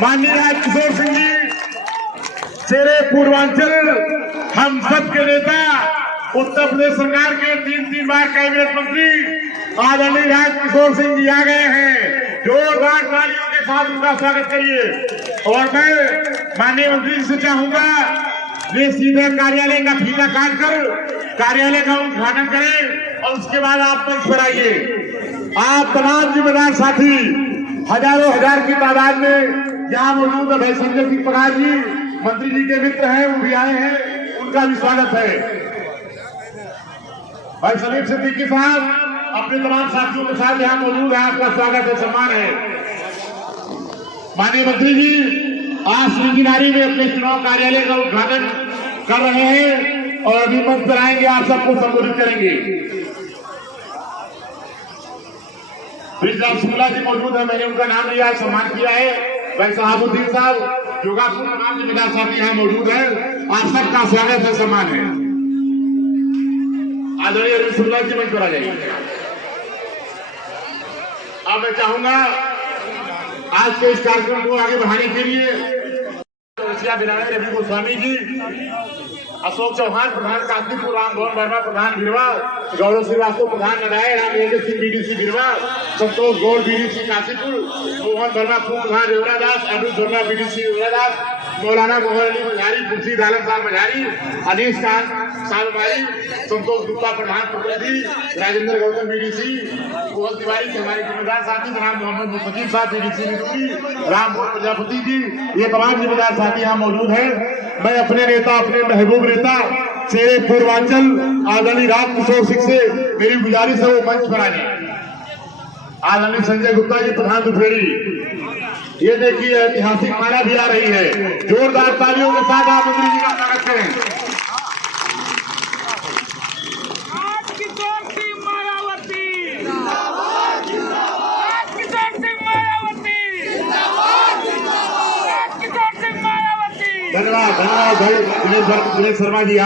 माननीय किशोर सिंह जी, शेरे पूर्वांचल, हम सब के नेता, उत्तर प्रदेश सरकार के 3 बार कैबिनेट मंत्री आदरणीय राज किशोर सिंह जी आ गए हैं। जोरदार तालियों के साथ उनका स्वागत करिए। और मैं माननीय मंत्री जी से चाहूंगा वे सीधे कार्यालय का फीता काट कर कार्यालय का उद्घाटन करें और उसके बाद आप मंच पर आइए। आप तमाम जिम्मेदार साथी हजारों हजार की तादाद में यहाँ मौजूद है। भाई संजय सिंह पगार जी मंत्री जी के मित्र हैं, वो भी आए हैं, उनका भी स्वागत है। भाई सलीम सिद्दीकी साहब अपने तमाम साथियों के साथ यहाँ मौजूद है, आपका स्वागत है, सम्मान है। माननीय मंत्री जी आज सिंगिनारी में अपने चुनाव कार्यालय का उद्घाटन कर रहे हैं और अभी मंच पर आएंगे, आप सबको संबोधित करेंगे। ब्रिजलाल शुक्ला जी मौजूद है, मैंने उनका नाम लिया, सम्मान किया है। भाई सहाबुद्दीन साहब, योगापुर तमाम जिम्मेदार साथी यहाँ मौजूद है, आप सबका स्वागत है, सम्मान है। आदरणीय अरविंद शुक्ला जी मंच पर आ जाइए। अब मैं चाहूंगा आज के इस कार्यक्रम को आगे बढ़ाने के लिए रवि गोस्वामी जी, अशोक चौहान प्रधान काशीपुर, राम भवन वर्मा प्रधान भिरवा, गौरव श्रीवास्तव प्रधान नदाय, राम सिंह बीडीसी भिरवा, संतोष गौड़ बीडीसी काशीपुर, मोहन वर्मा प्रधान रेवरादास, अनिल वर्मा बीडीसी रेवरादास, मौलाना मोहन अली मझारी, कुर्सी दालम साल मझारी, अनीस खान सालमारी, संतोष गुप्ता प्रधान प्रतिनिधि, राजेंद्र गौतम बीडीसी, मोहन तिवारी के हमारे जिम्मेदार साथी जनाब मोहम्मद मुस्तकीम साहब बीडीसी नियुक्ति, रामपुर प्रजापति जी, ये तमाम जिम्मेदार साथी यहाँ मौजूद हैं। मैं अपने नेता, अपने महबूब नेता शेरे पूर्वांचल आदरणीय राज किशोर सिंह से मेरी गुजारिश है वो मंच पर आ जाए। आदरणीय संजय गुप्ता जी प्रधान दुफेड़ी, ये देखिए ऐतिहासिक माला भी आ रही है, जोरदार तालियों के साथ आप मंत्री जी का स्वागत करें। धन्यवाद धन्यवाद दिनेश शर्मा जी।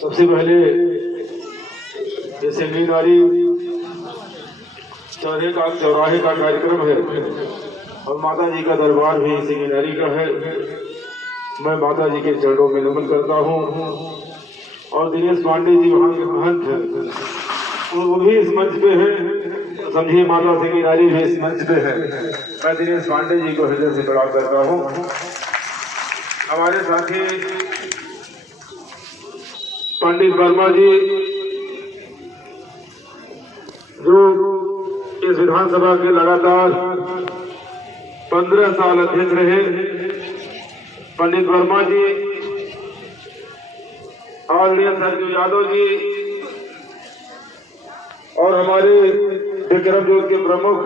सबसे पहले ये सेमिनारी चौराहे का कार्यक्रम है और माता जी का दरबार भी सेमिनारी का है। मैं माता जी के चरणों में नमन करता हूँ और दिनेश पांडे जी वहाँ के महंत हैं, वो भी इस मंच पे है, समझिए माता सेमिनारी भी इस मंच पे है। मैं दिनेश पांडे जी को हृदय से प्रणाम करता हूँ। हमारे साथी पंडित वर्मा जी जो इस विधानसभा के लगातार 15 साल अध्यक्ष रहे, पंडित वर्मा जी, आदरणीय सरजू यादव जी और हमारे विक्रम जोत के प्रमुख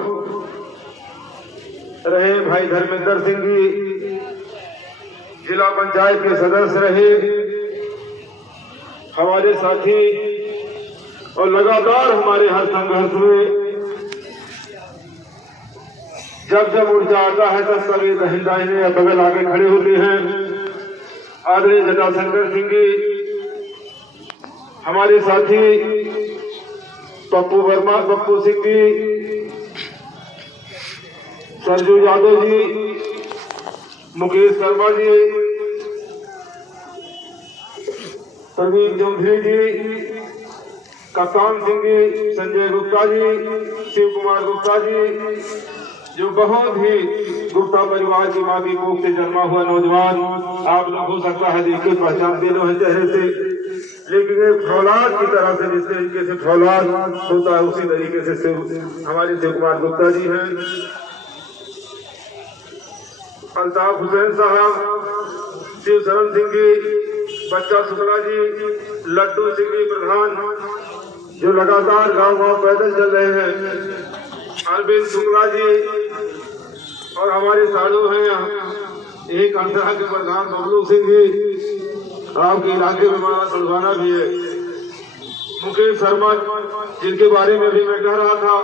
रहे भाई धर्मेंद्र सिंह जी, जिला पंचायत के सदस्य रहे, हमारे साथी और लगातार हमारे हर संघर्ष में जब जब ऊर्जा आता है तब सभी दाहिने या बगल आगे खड़े होते हैं। आदरणीय जटाशंकर सिंह जी, हमारे साथी पप्पू सिंह जी, सरजू यादव जी, मुकेश शर्मा जी, प्रवीण चौधरी जी, कप्तान सिंह जी, संजय गुप्ता जी, शिव कुमार गुप्ता जी, जो बहुत ही गुप्ता परिवार की माँ की कोख से जन्मा हुआ नौजवान, आप लोग हो सकता है देख के पहचानते लो है चेहरे से, लेकिन एक फौलाद की तरह से जिस तरीके से फौलाद होता है उसी तरीके से हमारे शिव कुमार गुप्ता जी हैं। अल्ताफ हुसैन साहब, शिव शरण सिंह जी, बच्चा शुक्ला जी, लड्डू सिंह जी प्रधान जो लगातार गांव-गांव पैदल चल रहे हैं, अरविंद शुक्ला जी और हमारे साधु हैं एक अंतरा के प्रधान बबलू सिंह जी, आपके इलाके में हमारा सलवाना भी है, मुकेश शर्मा जिनके बारे में भी मैं कह रहा था।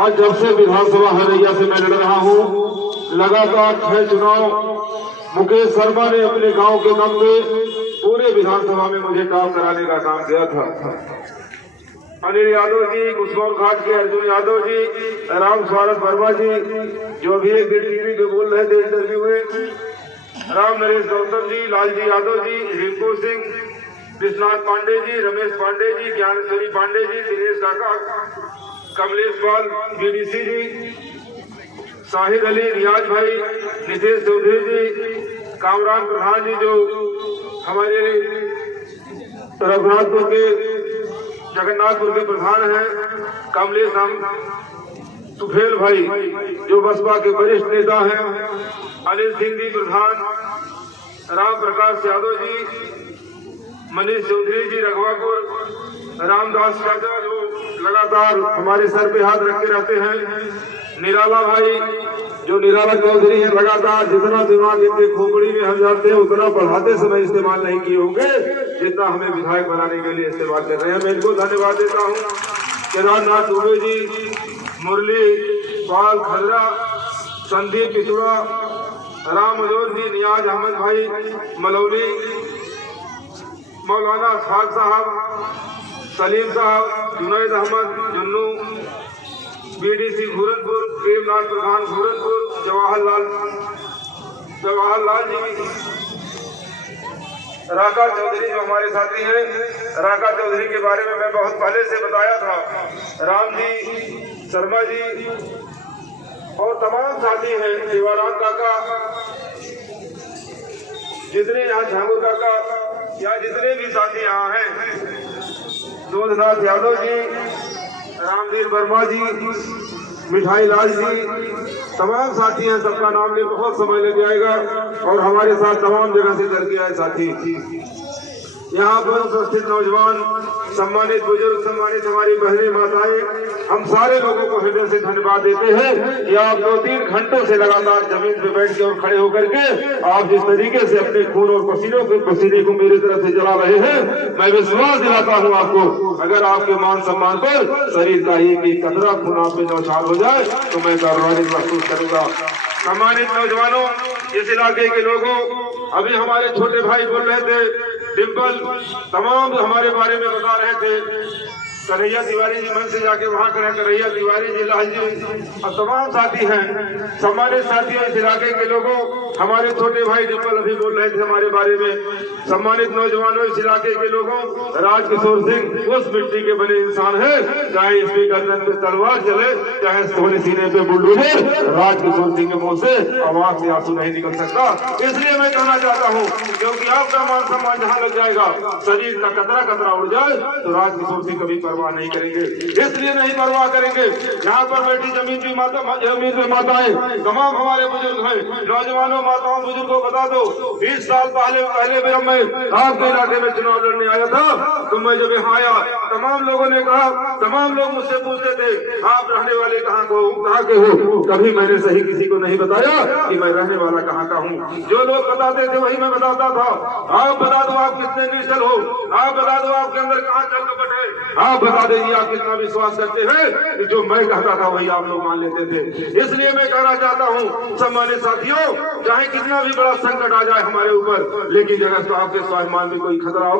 आज जब से विधानसभा हरैया से मैं लड़ रहा हूँ, लगातार 6 चुनाव मुकेश शर्मा ने अपने गांव के दम पे पूरे विधानसभा में मुझे टॉप कराने का काम किया था। अनिल यादव जी, कुशमोल घाट के अर्जुन यादव जी, राम स्वागत वर्मा जी जो अभी एक दिन टीवी पे बोल रहे थे इंटरव्यू में, राम नरेश गौतम जी, लालजी यादव जी, रिंकू सिंह, विश्वनाथ पांडे जी, रमेश पांडे जी, ज्ञानेश्वरी पांडे जी, दिनेश काका, कमलेश पाल, बीडीसी जी, शाहिद अली, रियाज भाई, नितेश चौधरी जी, कामरान प्रधान जी जो हमारे रघुनाथपुर के जगन्नाथपुर के प्रधान हैं, कमलेश सुफेल भाई जो बसपा के वरिष्ठ नेता हैं, अनिल सिंह जी प्रधान, राम प्रकाश यादव जी, मनीष चौधरी जी रघवापुर, रामदास चाचा जो लगातार हमारे सर पे हाथ रख के रहते हैं, निराला भाई जो निराला चौधरी हैं, लगातार जितना दिमाग इनके खोपड़ी में हम जाते हैं उतना पढ़ाते समय इस्तेमाल नहीं किए होंगे जितना हमें विधायक बनाने के लिए इस्तेमाल कर रहे हैं। मैं इनको धन्यवाद देता हूँ। केदारनाथ दुबे जी, मुरली पाल खदरा, संदीप पिथुड़ा, राम अजोर जी, नियाज अहमद भाई मलौली, मौलाना खान साहब, सलीम साहब, जुनैद अहमद जुन्नू, बीडीसी घूरनपुर, प्रेमनाथ प्रधान घूरनपुर, जवाहरलाल जी, राका चौधरी जो हमारे साथी हैं, राका चौधरी के बारे में मैं बहुत पहले से बताया था, राम जी शर्मा जी और तमाम साथी हैं, शिवाराम काका, जितने यहाँ झांगुर काका या जितने भी साथी यहाँ हैं, दूधनाथ यादव जी, रामवीर वर्मा जी, मिठाई लाल जी, तमाम साथी हैं, सबका नाम ले बहुत समय लग जाएगा और हमारे साथ तमाम जगह से चल के आए साथी। यहाँ पर उपस्थित नौजवान, सम्मानित बुजुर्ग, सम्मानित हमारी बहनें माताएं, हम सारे लोगों को हृदय से धन्यवाद देते हैं कि आप 2-3 घंटों से लगातार जमीन पे बैठ के और खड़े होकर के आप जिस तरीके से अपने खून और पसीने को मेरी तरफ से जला रहे हैं, मैं विश्वास दिलाता हूँ आपको, अगर आपके मान सम्मान पर शरीर का एक कतरा खून आप में न्यौछावर हो जाए तो मैं गौरवान्वित महसूस करूंगा। सम्मानित नौजवानों, इस इलाके के लोगों, अभी हमारे छोटे भाई बोल रहे थे, डिम्पल तमाम हमारे बारे में बता रहे थे, कन्हैया तिवारी जी मन से जाके वहाँ खड़े, कन्हैया तिवारी जी, लाल जी और तमाम साथी हैं। सम्मानित साथियों, इस इलाके के लोगों, हमारे छोटे भाई डिम्पल अभी बोल रहे थे हमारे बारे में। सम्मानित नौजवानों, इस इलाके के लोगों, राजकिशोर सिंह उस मिट्टी के बने इंसान है, चाहे इसकी गर्दन पे तलवार चले, चाहे सोने सीने पे बुलडोजर, राजकिशोर सिंह के मुंह से आवाज से आंसू नहीं निकल सकता। इसलिए मैं कहना चाहता हूँ, क्योंकि आपका मान सम्मान जहाँ लग जाएगा, शरीर का कतरा कतरा उड़ जाए तो राजकिशोर सिंह कभी परवाह नहीं करेंगे। इसलिए नहीं परवाह करेंगे। यहाँ पर बैठी जमीन पे माताएं, तमाम हमारे बुजुर्ग हैं, नौजवानों, माताओं, बुजुर्गों, बता दो, 20 साल पहले भी मैं आपके इलाके में चुनाव लड़ने आया था, तो मैं जब यहाँ आया तमाम लोगों ने कहा, तमाम लोग मुझसे पूछते थे आप रहने वाले कहाँ के हो। कभी मैंने सही किसी को नहीं बताया कि मैं रहने वाला कहाँ का हूँ। जो लोग बताते थे वही मैं बताता था। आप बता दो आप कितने निर्जल हो, आप बता दो आपके अंदर कहाँ चल कपट है, आप बता दीजिए आप कितना विश्वास करते हैं कि जो मैं कहता था वही आप लोग मान लेते थे। इसलिए मैं कहना चाहता हूँ, सम्मानित साथियों, चाहे कितना भी बड़ा संकट आ जाए हमारे ऊपर, लेकिन अगर तो आपके स्वाभिमान में कोई खतरा हो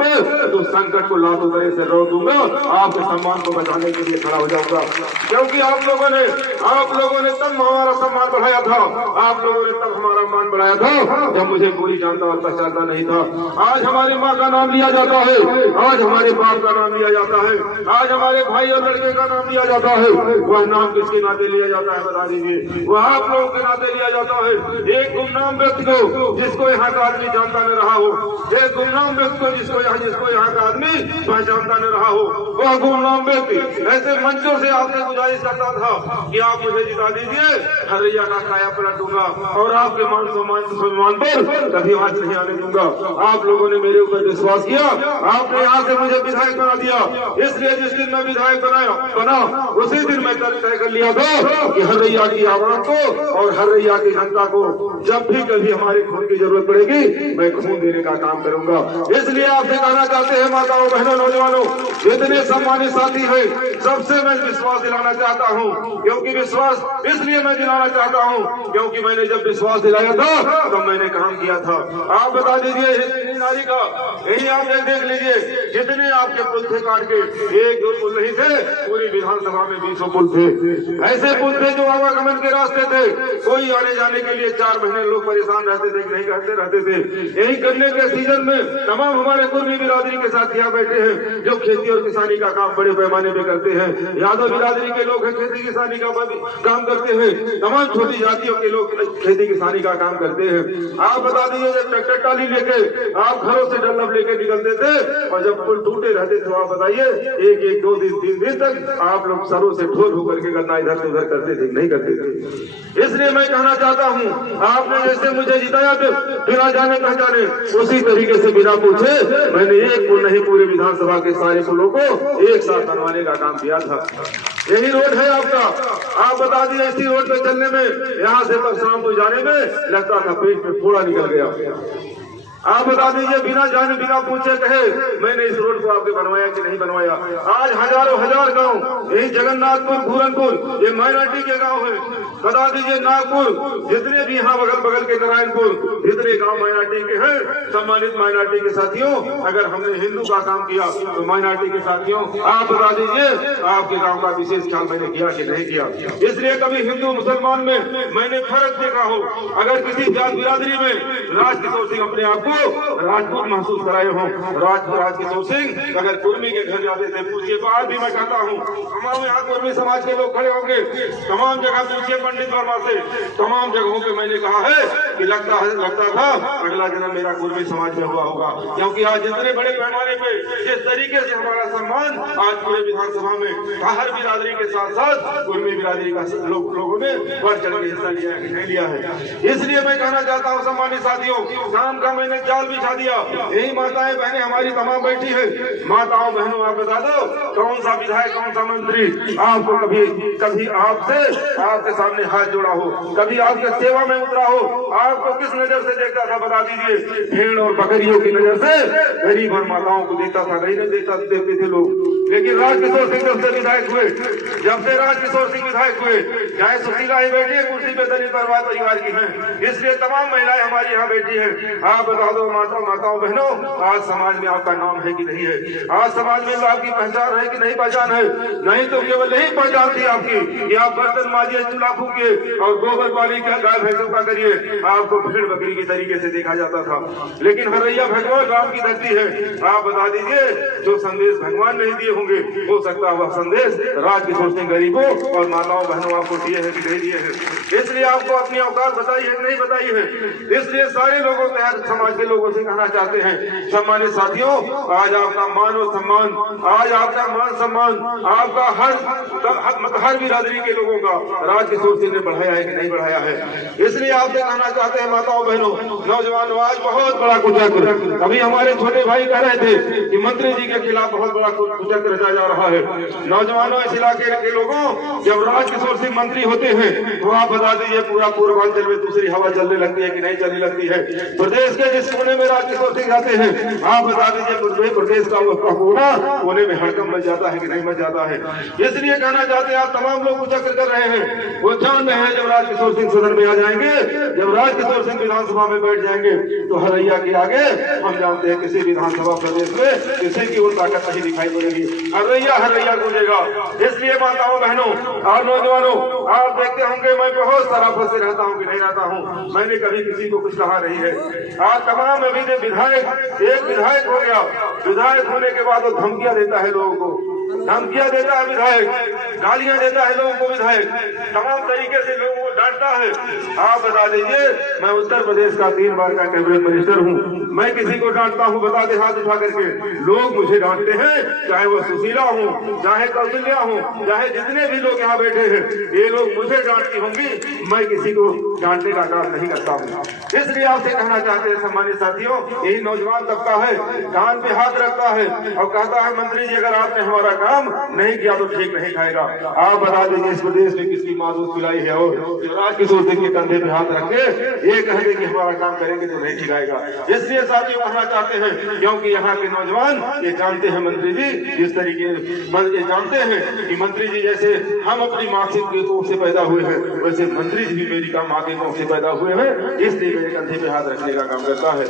तो संकट को लातों तरह से रोक दूंगा, आपके सम्मान को बचाने के लिए खड़ा हो जाऊंगा। क्योंकि आप लोगों ने तब हमारा सम्मान बढ़ाया था, आप लोगों ने तब हमारा मान बढ़ाया था जब मुझे कोई जानता और पहचानता नहीं था। आज हमारी माँ का नाम लिया जाता है, आज हमारे बाप का नाम लिया जाता है, आज हमारे भाई और लड़के का नाम लिया जाता है। वह नाम किसके नाते लिया जाता है बता दीजिए? वह आप लोगों के नाते लिया जाता है। एक गुमनाम व्यक्ति को जिसको यहाँ का आदमी जानता न रहा हो, एक गुमनाम व्यक्ति को जिसको यहाँ का आदमी पहचानता न रहा हो, वह गुमनाम व्यक्ति ऐसे मंचों से आपसे गुजारिश करता था कि आप मुझे जिता दीजिए, हरैया का काया पलट दूंगा और आपके मान सम्मान पर कभी हाथ नहीं आने दूंगा। आप लोगों ने मेरे ऊपर विश्वास किया, आपने यहाँ से मुझे विधायक बना दिया। इसलिए जिस दिन मैं विधायक बना उसी दिन मैं तय कर लिया था कि हरैया की आवाम को और हरैया की जनता को जब भी कभी हमारे खून की जरूरत पड़ेगी मैं खून देने का काम करूंगा। इसलिए आपसे कहना चाहते हैं माताओं, बहनों, नौजवानों, जितने सम्मानित साथी हैं, सबसे मैं विश्वास दिलाना चाहता हूँ। क्योंकि विश्वास इसलिए मैं दिलाना चाहता हूँ क्योंकि मैंने जब विश्वास दिलाया था तब मैंने काम किया था। आप बता दीजिए चिनारी का, यही आप देख लीजिए जितने आपके पुल थे काट के, एक दो पुल नहीं थे, पूरी विधानसभा में 20 पुल थे। ऐसे पुल थे जो आवागमन के रास्ते थे, कोई आने जाने के लिए 4 महीने लोग परेशान रहते थे, नहीं रहते थे। यही करने के सीजन में तमाम हमारे कुर्मी बिरादरी के साथ यहाँ बैठे हैं जो खेती और किसानी का काम बड़े पैमाने पे करते हैं। यादव बिरादरी के लोग हैं, खेती किसानी का काम करते हैं। तमाम छोटी जातियों के लोग खेती किसानी का काम करते हैं। आप बता दीजिए, जब ट्रैक्टर ट्राली लेके आप घरों से डल्लभ लेके निकलते थे और जब पुल टूटे रहते थे, आप बताइए 1 2 दिन 3 दिन तक आप लोग सरों से ढोल होकर के गन्ना इधर से उधर करते थे, नहीं करते थे। इसलिए मैं कहना चाहता हूँ, आपने जैसे मुझे जिताया थे बिना जाने पहचाने, उसी तरीके से बिना पूछे मैंने एक पुल नहीं पूरे विधानसभा के सारे पुलों को एक साथ बनवाने का काम किया था। यही रोड है आपका। आप बता दिए, इसी रोड पे चलने में यहाँ से तक शाम को जाने में लगता था पेट में फोड़ा निकल गया। आप बता दीजिए, बिना जाने बिना पूछे कहे मैंने इस रोड को आपके बनवाया कि नहीं बनवाया। आज हजारों हजार गांव, यही जगन्नाथपुर, घूरनपुर, ये माइनॉरिटी के गांव है। बता दीजिए नागपुर, जितने भी यहाँ बगल बगल के नारायणपुर, जितने गांव माइनॉरिटी के हैं, सम्मानित माइनॉरिटी के साथियों, अगर हमने हिंदू का काम किया तो माइनॉरिटी के साथियों आप बता दीजिए आपके गाँव का विशेष ख्याल मैंने किया कि नहीं किया। इसलिए कभी हिंदू मुसलमान में मैंने फर्क देखा हो, अगर किसी जात बिरादरी में राजकिशोर सिंह अपने आप राजपूत महसूस कराए हो, राजकिशोर सिंह अगर कुर्मी के घर जाते थे, पूछिए। बाहर भी मैं कहता हूँ, तमाम यहाँ कुर्मी समाज के लोग खड़े होंगे, तमाम जगह पूछिए पंडित वर्मा से, तमाम जगहों पे मैंने कहा है कि लगता था अगला जन्म मेरा कुर्मी समाज में हुआ होगा। क्योंकि आज जितने बड़े पैमाने पे जिस तरीके से हमारा सम्मान आज पूरे विधानसभा में हर बिरादरी के साथ साथ कुर्मी बिरादरी का लोगों ने बढ़ चढ़ के हिस्सा लिया है कि नहीं लिया है। इसलिए मैं कहना चाहता हूँ सम्मानित साथियों, काम का मैंने जाल बिछा दिया। यही माताएं बहनें हमारी तमाम बैठी है। माताओं बहनों, आप बता दो कौन सा विधायक, कौन सा मंत्री आपको कभी आपके सामने हाथ जोड़ा हो, कभी आपके सेवा में उतरा हो, आपको किस नजर से देखता था बता दीजिए। भेड़ और बकरियों की नजर से गरीब और माताओं को देखता था, नहीं देखते थे लोग। लेकिन राजकिशोर सिंह जब से विधायक हुए, चाहे सुशीला ही बैठी है कुर्सी पे, दलित परिवार की है, इसलिए तमाम महिलाएं हमारी यहाँ बैठी है। आप बता दो माताओं बहनों, आज समाज में आपका नाम है कि नहीं है? आज समाज में आपकी पहचान है कि नहीं पहचान है? नहीं तो केवल यही पहचान थी आपकी कि आप बर्तन माजिए, चूल्हा फूकिए और गोबर पाली का गाय भैंसों का करिए, आपको भेड़ बकरी की तरीके से देखा जाता था। लेकिन हरैया भगवान राम की धरती है। आप बता दीजिए, जो संदेश भगवान नहीं दिए होंगे, हो सकता है वह संदेश राजकिशोर सिंह गरीबों और माताओं बहनों आपको दिए है कि नहीं दिए है। इसलिए आपको अपनी औकात बताई है कि नहीं बताई है। इसलिए सारे लोगों से, हर समाज के लोगों से कहना चाहते हैं, सम्मानित साथियों, आज आपका मान और सम्मान, आज आपका मान सम्मान आपका हर बिरादरी के लोगों का राजकिशोर सिंह ने बढ़ाया है कि नहीं बढ़ाया है। इसलिए आपसे कहना चाहते हैं माताओं बहनों, नौजवानों, आज बहुत बड़ा कुचक्र, अभी हमारे छोटे भाई कह रहे थे कि मंत्री जी के खिलाफ बहुत बड़ा कुचक्र रचा जा रहा है। नौजवानों, इस इलाके के लोगों, जब राजकिशोर सिंह मंत्री होते हैं तो आप बता दीजिए पूरा पूर्वांचल में दूसरी हवा चलने लगती है कि नहीं चलने लगती है। प्रदेश के जिस कोने में राजकिशोर सिंह जाते हैं, आप बता दीजिए प्रदेश का पूरा कोने में हड़कंप मच जाता है कि नहीं मच जाता है। इसलिए कहना चाहते हैं, आप तमाम लोग कुचक्र कर रहे हैं, वो जान रहे हैं जब राजकिशोर सिंह सदन में आ जाएंगे, जब राजकिशोर सिंह विधानसभा में बैठ जाएंगे तो हरैया के आगे हम जानते हैं किसी विधानसभा प्रदेश में किसी की वो ताकत नहीं दिखाई पड़ेगी। हरैया गूंजेगा। इसलिए माताओं बहनों और नौजवानों, आप देखते होंगे मैं बहुत सराफत से रहता हूँ कि नहीं रहता हूँ, मैंने कभी किसी को कुछ कहा नहीं है। आज तमाम अभी एक विधायक हो गया, विधायक होने के बाद वो धमकियां देता है लोगों को, धमकियां देता है विधायक, गालियां देता है लोगों को विधायक, तमाम तरीके से लोगों को डांटता है। आप बता दीजिए, मैं उत्तर प्रदेश का 3 बार का कैबिनेट मिनिस्टर हूँ, मैं किसी को डांटता हूँ बता दे हाथ उठा करके, लोग मुझे डांटते हैं, चाहे वो सुशीला हो, चाहे कौशल्या हो, चाहे जितने भी लोग यहाँ बैठे हैं, ये लोग मुझे डांटती होंगी, मैं किसी को डांटने का काम नहीं करता हूँ। इसलिए आपसे कहना चाहते हैं सम्मानित साथियों, यही नौजवान तबका है, कान पे हाथ रखता है और कहता है मंत्री जी अगर आपने हमारा काम नहीं किया तो ठीक नहीं खाएगा। आप बता दीजिए इस प्रदेश में किसकी माँ दूध पिलाई है और राजकिशोर सिंह के कंधे पे हाथ रख के ये कहेंगे कि हमारा काम करेंगे तो नहीं खिलाएगा। इसलिए साथियों कहना चाहते हैं, क्योंकि यहाँ के नौजवान ये जानते हैं मंत्री जी जिस तरीके ये जानते हैं कि मंत्री जी जैसे हम अपनी माँ के कोख से पैदा हुए हैं वैसे मंत्री जी भी मेरी माँ के कोख से पैदा हुए हैं, इसलिए मेरे कंधे पे हाथ रखने का काम करता है।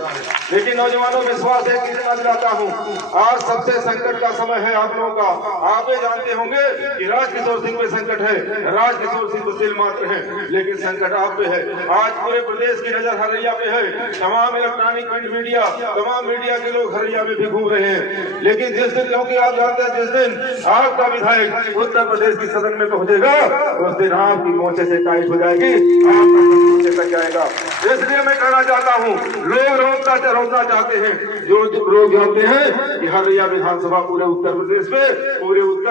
लेकिन नौजवानों विश्वास है कि इतना दिलाता हूँ, आज सबसे संकट का समय है आप लोगों का। आप ये जानते होंगे कि राजकिशोर सिंह पे संकट है, राजकिशोर सिंह तो सिल मात्र है, लेकिन संकट आप पे है। आज पूरे प्रदेश की नजर हरैया पे है, तमाम इलेक्ट्रॉनिक प्रिंट मीडिया, तमाम मीडिया के लोग हरैया में भी घूम रहे हैं। लेकिन जिस दिन, क्योंकि आप जानते हैं जिस दिन आपका विधायक उत्तर प्रदेश की सदन में पहुंचेगा उस दिन आपकी मोर्चे से टाइट हो जाएगी, आपका मोर्चे तक जाएगा। इसलिए मैं कहना चाहता हूँ, लोग रोकना चाहते हैं, जो लोग जानते हैं कि हरैया विधानसभा पूरे उत्तर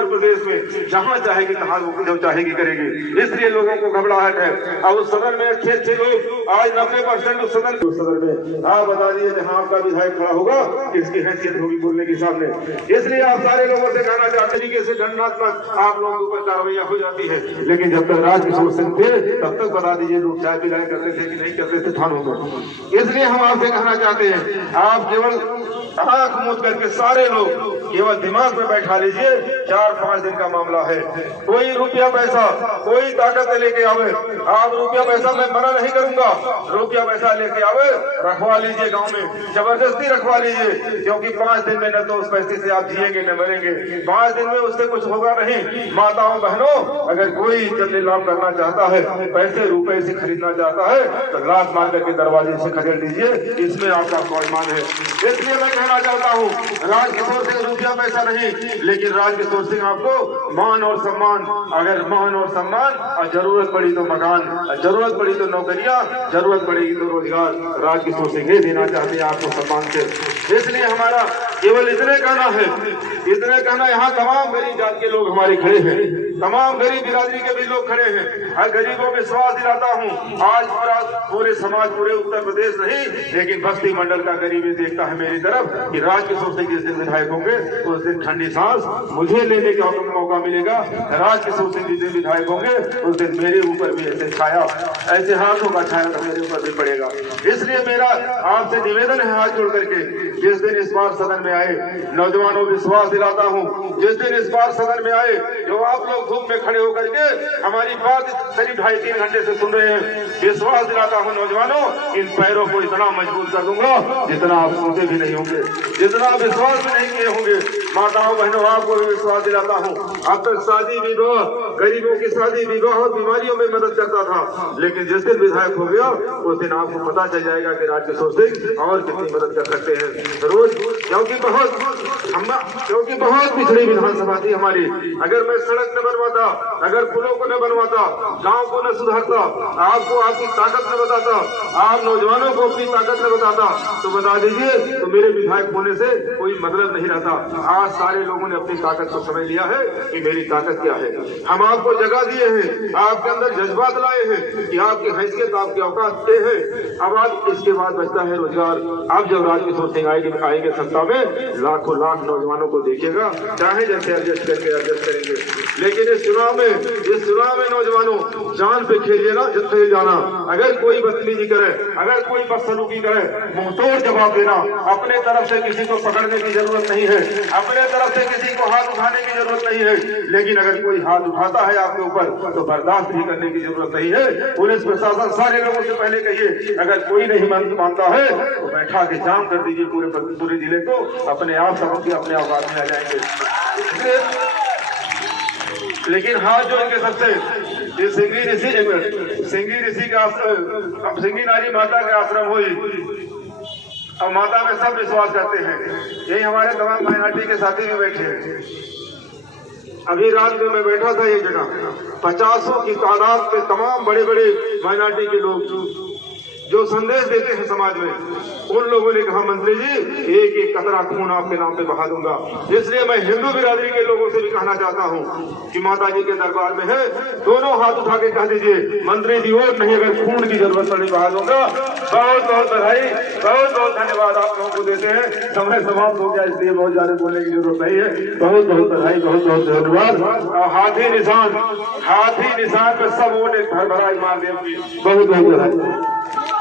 प्रदेश में जहाँ चाहेगी तहाँ जो चाहेगी करेगी, इसलिए लोगों को घबराहट है। अब उस सदन में अच्छे लोग आज 90% उस सदन में आप बता दीजिए जहाँ आपका विधायक खड़ा होगा किसकी हैसियत होगी बोलने के सामने। इसलिए आप सारे लोगों से कहना चाहते तरीके से दंडात्मक आप लोगों के ऊपर कार्रवाई हो जाती है, लेकिन जब तक राजकिशोर सिंह थे तब तक बता दीजिए लोग चाय पिलाया करते थे कि नहीं करते थे थानों में। इसलिए हम आपसे कहना चाहते हैं, आप केवल आंख मूंद करके सारे लोग केवल दिमाग में बैठा लीजिए 4-5 दिन का मामला है। कोई रुपया पैसा कोई ताकत लेके आवे, आप रुपया पैसा मैं मना नहीं करूंगा, रुपया पैसा लेके आवे रखवा लीजिए गांव में, जबरदस्ती रखवा लीजिए, क्योंकि 5 दिन में न तो उस पैसे से आप जिएंगे न मरेंगे, 5 दिन में उससे कुछ होगा नहीं। माताओं बहनों, अगर कोई इज्जत लाभ करना चाहता है, पैसे रुपए से खरीदना चाहता है तो लात मार करके दरवाजे से खदेड़ दीजिए, इसमें आपका स्वाभिमान है। इसलिए मैं कहना चाहता हूँ, राजकिशोर सिंह रुपया पैसा नहीं, लेकिन राजकिशोर सिंह आपको मान और सम्मान, अगर मान और सम्मान और जरूरत पड़ी तो मकान, जरूरत पड़ी तो नौकरियां, जरूरत पड़ेगी तो रोजगार, राजकिशोर सिंह ही देना चाहते हैं आपको सम्मान से। इसलिए हमारा केवल इतने कहना, यहाँ तमाम गरीब जात के लोग हमारे खड़े हैं, तमाम गरीब बिरादरी के भी लोग खड़े हैं। हर गरीबों को विश्वास दिलाता हूँ, आज पूरे समाज, पूरे उत्तर प्रदेश नहीं लेकिन बस्ती मंडल का गरीब देखता है मेरी तरफ कि राजकिशोर सिंह जिस दिन विधायक होंगे उस दिन ठंडी सांस मुझे लेने का मौका मिलेगा। राजकिशोर सिंह जिस दिन विधायक होंगे उस दिन मेरे ऊपर भी ऐसे छाया, ऐसे हाथों का छाया तो मेरे ऊपर भी पड़ेगा। इसलिए मेरा आपसे निवेदन है हाथ जोड़ करके, जिस दिन इस बार सदन में आए, नौजवानों विश्वास दिलाता हूँ, जिस दिन इस बार सदन में आए, जो आप लोग धूप में खड़े होकर के हमारी बात करीब 2.5-3 घंटे से सुन रहे हैं, विश्वास दिलाता हूँ नौजवानों, इन पैरों को इतना मजबूत कर दूंगा जितना आप सोचते भी नहीं होंगे, जितना आप विश्वास भी नहीं किए होंगे। माताओं बहनों, आपको भी विश्वास दिलाता हूँ, अब तक शादी विवाह, गरीबों की शादी विवाह और बीमारियों में मदद करता था, लेकिन जिस दिन विधायक हो गया उस दिन आपको पता चल जाएगा कि राजकिशोर सिंह और कितनी मदद कर सकते हैं रोज, क्योंकि बहुत पिछड़ी विधानसभा थी हमारी। अगर मैं सड़क न बनवाता, अगर पुलों को न बनवाता, गांव को न सुधारता, आपको आपकी ताकत न बताता, आप नौजवानों को अपनी ताकत न बताता, तो बता दीजिए तो मेरे विधायक होने से कोई मतलब नहीं रहता। आज सारे लोगों ने अपनी ताकत को समझ लिया है कि मेरी ताकत क्या है। हम आपको जगह दिए हैं, आपके अंदर जज्बात लाए हैं कि आपकी हैसियत, आपकी औकात क्या है। अब आज इसके बाद बचता है रोजगार। अब जब राजकिशोर सिंह आएंगे सत्ता में, लाखों लाख नौजवानों को देखिएगा, चाहे जैसे एडजस्ट करेंगे, लेकिन इस चुनाव में नौजवानों जान पे खेल जाना। अगर कोई बदतमीजी करे, अगर कोई बदसलूकी करे, मुंह तोड़ जवाब देना। अपने तरफ से किसी को पकड़ने की जरूरत नहीं है, अपने तरफ से किसी को हाथ उठाने की जरूरत नहीं है, लेकिन अगर कोई हाथ उठाता है आपके ऊपर तो बर्दाश्त भी करने की जरूरत नहीं है। पुलिस प्रशासन सारे लोगों से पहले कहिए, अगर कोई नहीं मानता है तो बैठा के जाम कर दीजिए पूरे जिले को, अपने आप सबके अपने औकात में आ जाएंगे। लेकिन हाथ जोड़ के सबसे सिंगी नारी माता के आश्रम हुई, अब माता में सब विश्वास करते हैं। यही हमारे तमाम माइनॉरिटी के साथी भी बैठे हैं। अभी रात में मैं बैठा था एक जगह, 50 की तादाद में तमाम बड़े बड़े माइनॉरिटी के लोग, जो संदेश देते हैं समाज में, उन लोगों ने कहा मंत्री जी एक एक कतरा खून आपके नाम पे बहा दूंगा। इसलिए मैं हिंदू बिरादरी के लोगों से भी कहना चाहता हूँ कि माता जी के दरबार में है, दोनों हाथ उठा के कह दीजिए मंत्री जी और नहीं, अगर खून की जरूरत पड़ी बहा दूंगा। बहुत बहुत बधाई, बहुत बहुत धन्यवाद आप लोगों को देते हैं। समय समाप्त हो गया इसलिए बहुत ज्यादा बोलने की जरूरत नहीं है। बहुत बहुत बधाई, बहुत बहुत धन्यवाद। हाथी निशान पे सब वोट भरभराई महादेव की। बहुत बहुत बधाई।